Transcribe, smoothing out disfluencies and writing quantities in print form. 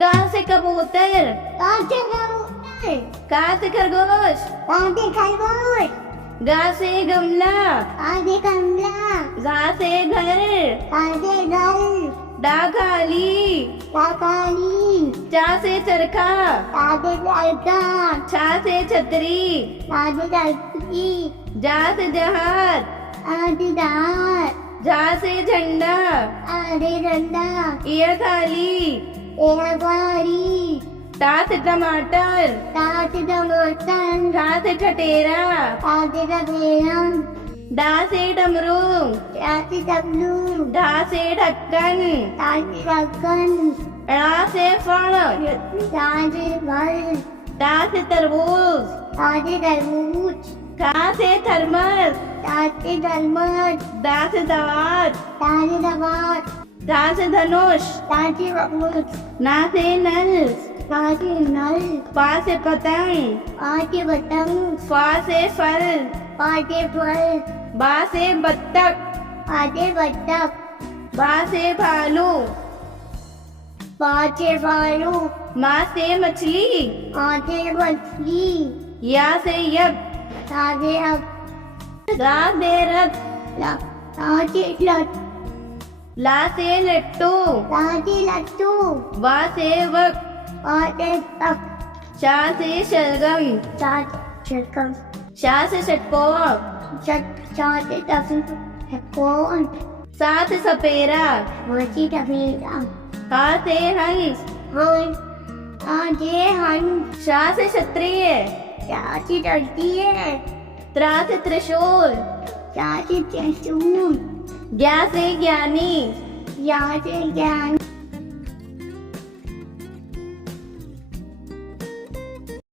कहाँ से कबूतर, कहाँ से कबूतर, कहाँ से खरगोश, कहाँ से खरगोश, गा से गमला, कहाँ से कमला, गा से घर, कहाँ से घर, डा खाली, काकाली, चा से चरखा, कहाँ से लड़का, छा से छतरी, कहाँ से लड़की, जा से जहाज, कहाँ से दार, झा से झंडा, आधे डंडा, ये थाली, एक बारी, टा से टमाटर, कहाँ से टमाटर, ठा से ठटेरा, कहाँ से टपेरा, डा से डमरू, कहाँ से टपलू, ढा से ढक्कन, कहाँ से ढक्कन, ड़ा से फण, कहाँ से फल, टा से तरबूज, कहाँ से तरबूज, खा से थर्मस, कहाँ से थर्मस, दा से दावत, कहाँ से दबात, धा से धनुष, कहाँ से धनुष, ना से नल, कहाँ से नल, पा से पतंग, कहाँ से पतंग, फा से फल, कहाँ से फल, बा से बत्तख, कहाँ से बत्तख, बा से भालू, कहाँ से भालू, मा से मछली, कहाँ से मछली, या से यज्ञ, कहाँ से अब, रा से रथ, कहाँ से लट, ला से लट्टू, कहाँ से लट्टू, वा से वक, कहाँ से तक, शा से शलगम, कहाँ से शकम, शा से षटकोर, कहाँ से टफी, कौन, सा से सपेरा, मछली टफीला, हा से हंस, हंस, कहाँ से हंस, शा से क्षत्रिय, कहाँ से डरती है, त्रा से त्रिशूल, कहाँ से त्रिशूल, ज्ञा से ज्ञानी, यहाँ से ज्ञान,